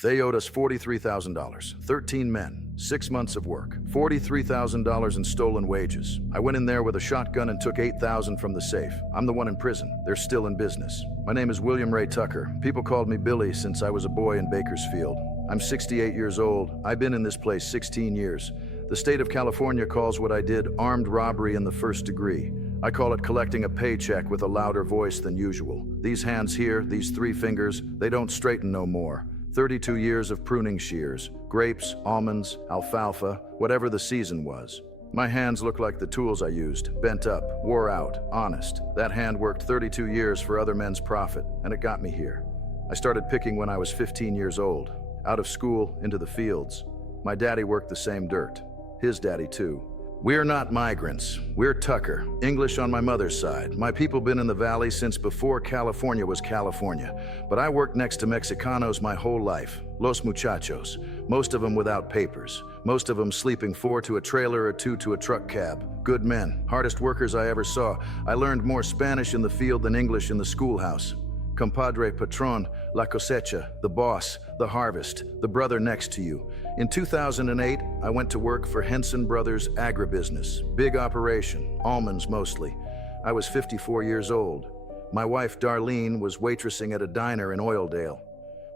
They owed us $43,000, 13 men, 6 months of work, $43,000 in stolen wages. I went in there with a shotgun and took $8,000 from the safe. I'm the one in prison. They're still in business. My name is William Ray Tucker. People called me Billy since I was a boy in Bakersfield. I'm 68 years old. I've been in this place 16 years. The state of California calls what I did armed robbery in the first degree. I call it collecting a paycheck with a louder voice than usual. These hands here, these 3 fingers, they don't straighten no more. 32 years of pruning shears, grapes, almonds, alfalfa, whatever the season was. My hands look like the tools I used, bent up, wore out, honest. That hand worked 32 years for other men's profit, and it got me here. I started picking when I was 15 years old, out of school, into the fields. My daddy worked the same dirt. His daddy too. We're not migrants. We're Tucker, English on my mother's side. My people been in the valley since before California was California. But I worked next to Mexicanos my whole life. Los muchachos. Most of them without papers. Most of them sleeping 4 to a trailer or 2 to a truck cab. Good men. Hardest workers I ever saw. I learned more Spanish in the field than English in the schoolhouse. Compadre, patron, la cosecha, the boss, the harvest, the brother next to you. In 2008, I went to work for Henson Brothers agribusiness. Big operation, almonds mostly. I was 54 years old. My wife, Darlene, was waitressing at a diner in Oildale.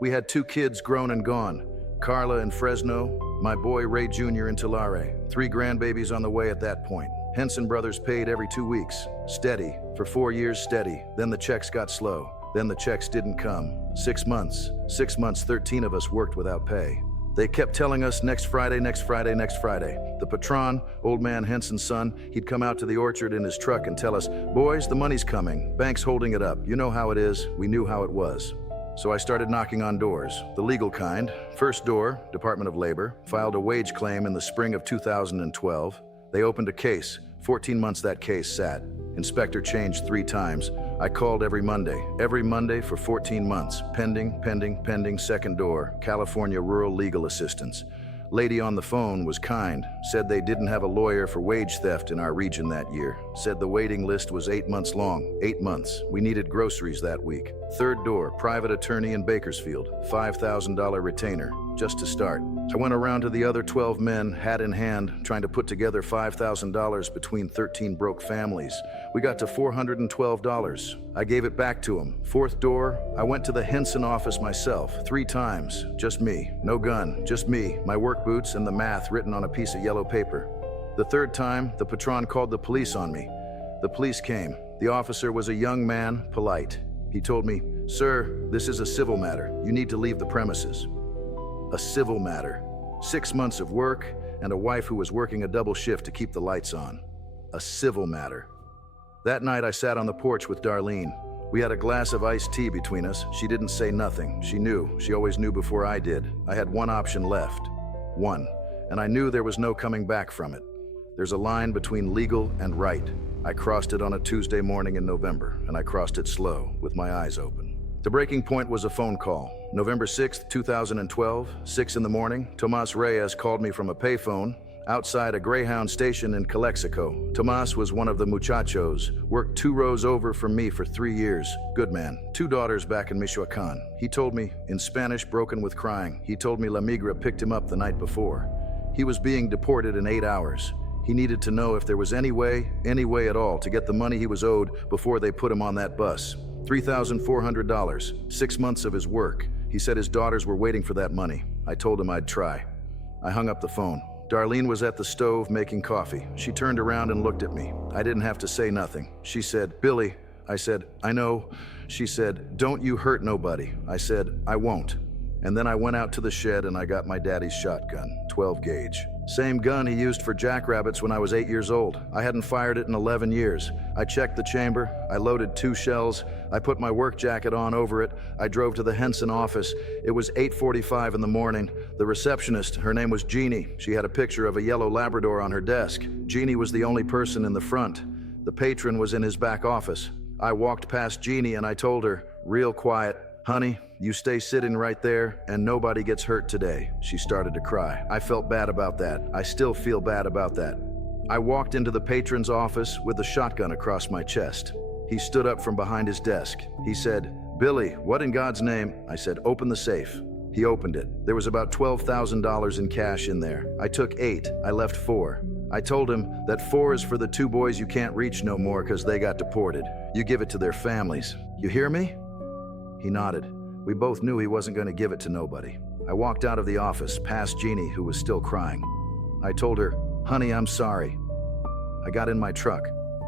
We had 2 kids grown and gone. Carla in Fresno, my boy Ray Jr. in Tulare. 3 grandbabies on the way at that point. Henson Brothers paid every 2 weeks. Steady, for 4 years steady. Then the checks got slow. Then the checks didn't come. 6 months. 6 months, 13 of us worked without pay. They kept telling us next Friday, next Friday, next Friday. The patron, old man Henson's son, he'd come out to the orchard in his truck and tell us, boys, the money's coming. Bank's holding it up. You know how it is. We knew how it was. So I started knocking on doors, the legal kind. First door, Department of Labor, filed a wage claim in the spring of 2012. They opened a case. 14 months that case sat. Inspector changed 3 times. I called every Monday for 14 months. Pending, second door, California Rural Legal Assistance. Lady on the phone was kind, said they didn't have a lawyer for wage theft in our region that year. Said the waiting list was 8 months long, 8 months. We needed groceries that week. Third door, private attorney in Bakersfield, $5,000 retainer, just to start. I went around to the other 12 men, hat in hand, trying to put together $5,000 between 13 broke families. We got to $412. I gave it back to him. Fourth door, I went to the Henson office myself, 3 times. Just me, no gun, just me, my work boots and the math written on a piece of yellow paper. The third time, the patron called the police on me. The police came. The officer was a young man, polite. He told me, "Sir, this is a civil matter. You need to leave the premises." A civil matter. 6 months of work and a wife who was working a double shift to keep the lights on. A civil matter. That night I sat on the porch with Darlene. We had a glass of iced tea between us. She didn't say nothing. She knew. She always knew before I did. I had one option left. One. And I knew there was no coming back from it. There's a line between legal and right. I crossed it on a Tuesday morning in November, and I crossed it slow, with my eyes open. The breaking point was a phone call. November 6th, 2012, 6 in the morning, Tomás Reyes called me from a payphone outside a Greyhound station in Calexico. Tomás was one of the muchachos, worked 2 rows over from me for 3 years. Good man. 2 daughters back in Michoacán. He told me, in Spanish broken with crying, he told me La Migra picked him up the night before. He was being deported in 8 hours. He needed to know if there was any way at all, to get the money he was owed before they put him on that bus. $3,400, 6 months of his work. He said his daughters were waiting for that money. I told him I'd try. I hung up the phone. Darlene was at the stove making coffee. She turned around and looked at me. I didn't have to say nothing. She said, "Billy." I said, "I know." She said, "Don't you hurt nobody." I said, "I won't." And then I went out to the shed and I got my daddy's shotgun, 12 gauge. Same gun he used for jackrabbits when I was 8 years old. I hadn't fired it in 11 years. I checked the chamber. I loaded 2 shells. I put my work jacket on over it. I drove to the Henson office. It was 8:45 in the morning. The receptionist, her name was Jeannie. She had a picture of a yellow Labrador on her desk. Jeannie was the only person in the front. The patron was in his back office. I walked past Jeannie and I told her, real quiet, "Honey, you stay sitting right there and nobody gets hurt today." She started to cry. I felt bad about that. I still feel bad about that. I walked into the patron's office with the shotgun across my chest. He stood up from behind his desk. He said, "Billy, what in God's name?" I said, "Open the safe." He opened it. There was about $12,000 in cash in there. I took 8. I left 4. I told him that 4 is for the 2 boys you can't reach no more because they got deported. You give it to their families. You hear me? He nodded. We both knew he wasn't going to give it to nobody. I walked out of the office, past Jeannie, who was still crying. I told her, honey, I'm sorry. I got in my truck.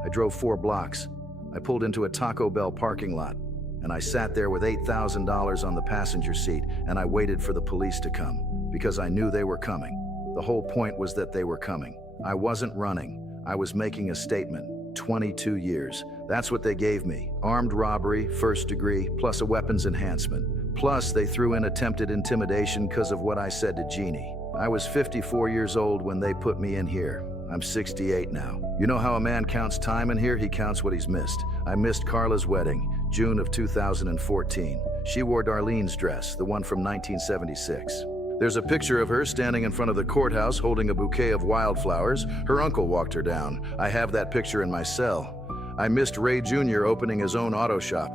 I drove 4 blocks. I pulled into a Taco Bell parking lot, and I sat there with $8,000 on the passenger seat, and I waited for the police to come, because I knew they were coming. The whole point was that they were coming. I wasn't running. I was making a statement. 22 years. That's what they gave me. Armed robbery, 1st degree, plus a weapons enhancement. Plus, they threw in attempted intimidation because of what I said to Jeannie. I was 54 years old when they put me in here. I'm 68 now. You know how a man counts time in here? He counts what he's missed. I missed Carla's wedding, June of 2014. She wore Darlene's dress, the one from 1976. There's a picture of her standing in front of the courthouse holding a bouquet of wildflowers. Her uncle walked her down. I have that picture in my cell. I missed Ray Jr. opening his own auto shop.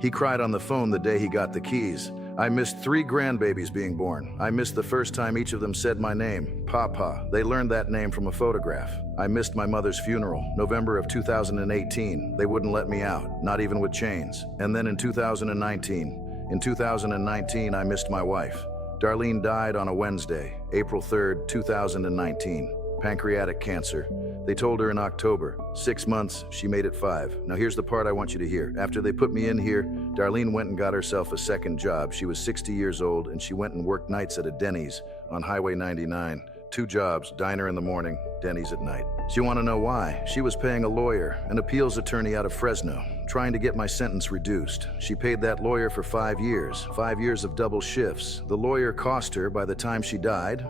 He cried on the phone the day he got the keys. I missed 3 grandbabies being born. I missed the first time each of them said my name, Papa. They learned that name from a photograph. I missed my mother's funeral, November of 2018. They wouldn't let me out, not even with chains. And then in 2019, I missed my wife. Darlene died on a Wednesday, April 3rd, 2019. Pancreatic cancer. They told her in October. 6 months, she made it 5. Now here's the part I want you to hear. After they put me in here, Darlene went and got herself a second job. She was 60 years old and she went and worked nights at a Denny's on Highway 99. 2 jobs, diner in the morning, Denny's at night. So you want to know why? She was paying a lawyer, an appeals attorney out of Fresno, trying to get my sentence reduced. She paid that lawyer for 5 years, 5 years of double shifts. The lawyer cost her by the time she died,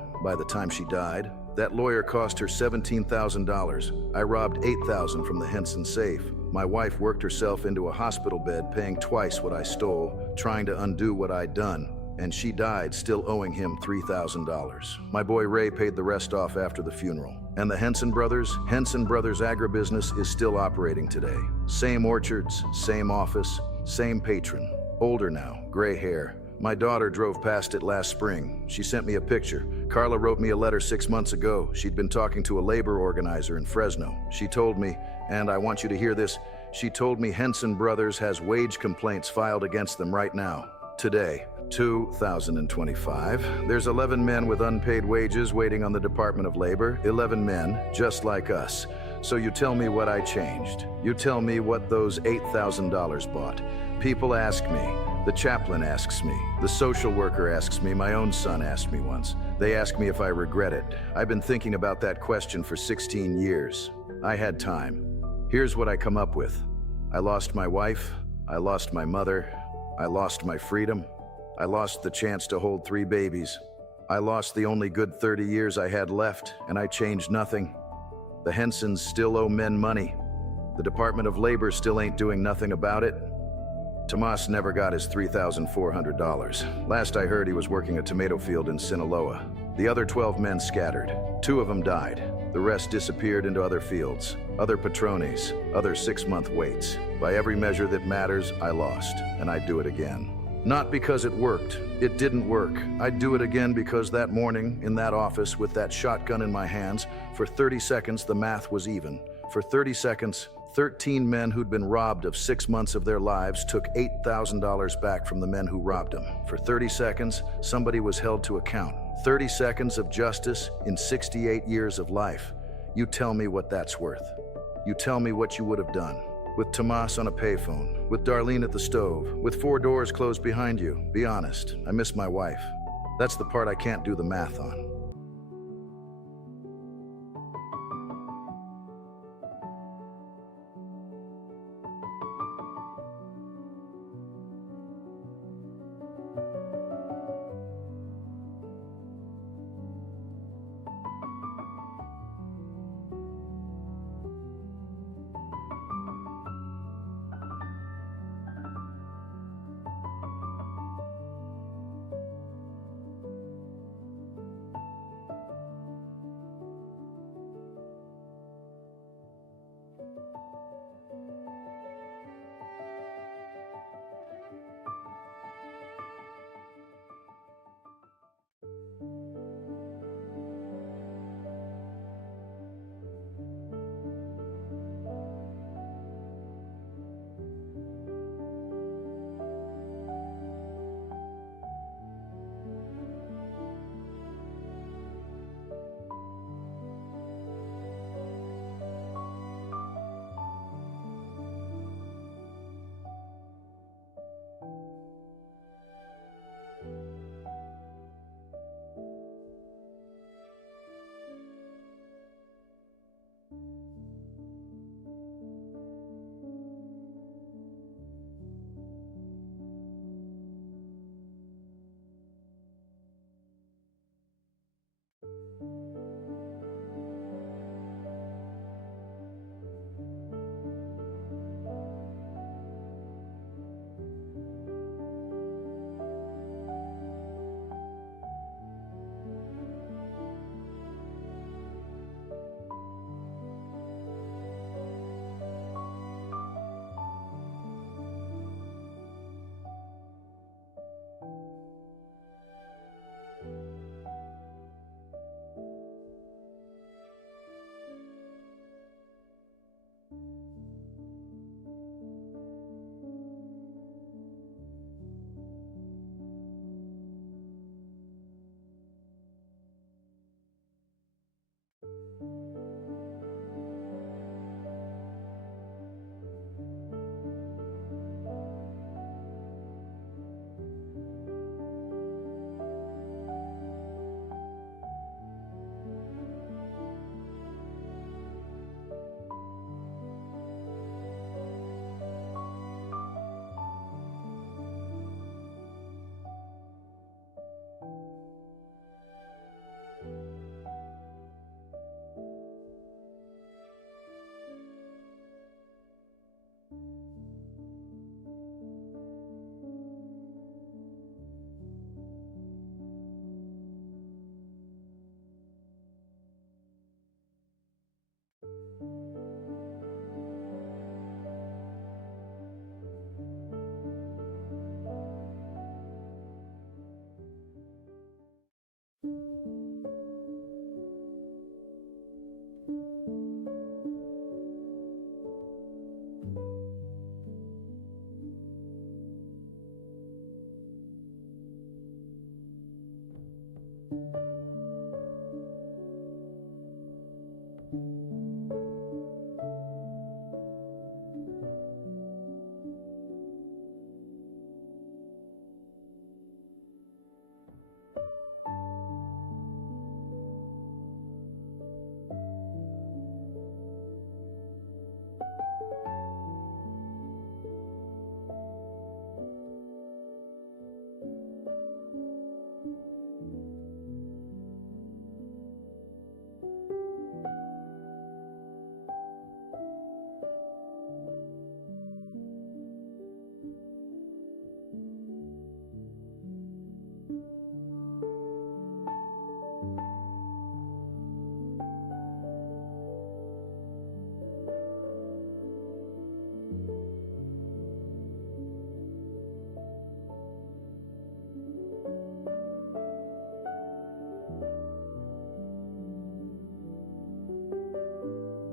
that lawyer cost her $17,000. I robbed $8,000 from the Henson safe. My wife worked herself into a hospital bed paying twice what I stole, trying to undo what I'd done. And she died still owing him $3,000. My boy Ray paid the rest off after the funeral. And the Henson Brothers agribusiness is still operating today. Same orchards, same office, same patron. Older now, gray hair. My daughter drove past it last spring. She sent me a picture. Carla wrote me a letter 6 months ago. She'd been talking to a labor organizer in Fresno. She told me, and I want you to hear this, she told me Henson Brothers has wage complaints filed against them right now. Today, 2025, there's 11 men with unpaid wages waiting on the Department of Labor. 11 men, just like us. So you tell me what I changed. You tell me what those $8,000 bought. People ask me. The chaplain asks me. The social worker asks me. My own son asked me once. They ask me if I regret it. I've been thinking about that question for 16 years. I had time. Here's what I come up with. I lost my wife. I lost my mother. I lost my freedom. I lost the chance to hold 3 babies. I lost the only good 30 years I had left, and I changed nothing. The Hensons still owe men money. The Department of Labor still ain't doing nothing about it. Tomás never got his $3,400. Last I heard, he was working a tomato field in Sinaloa. The other 12 men scattered. 2 of them died. The rest disappeared into other fields, other patrones, other 6-month waits. By every measure that matters, I lost, and I'd do it again. Not because it worked. It didn't work. I'd do it again because that morning, in that office, with that shotgun in my hands, for 30 seconds, the math was even. For 30 seconds, 13 men who'd been robbed of 6 months of their lives took $8,000 back from the men who robbed them. For 30 seconds, somebody was held to account. 30 seconds of justice in 68 years of life. You tell me what that's worth. You tell me what you would have done. With Tomás on a payphone, with Darlene at the stove, with 4 doors closed behind you. Be honest, I miss my wife. That's the part I can't do the math on.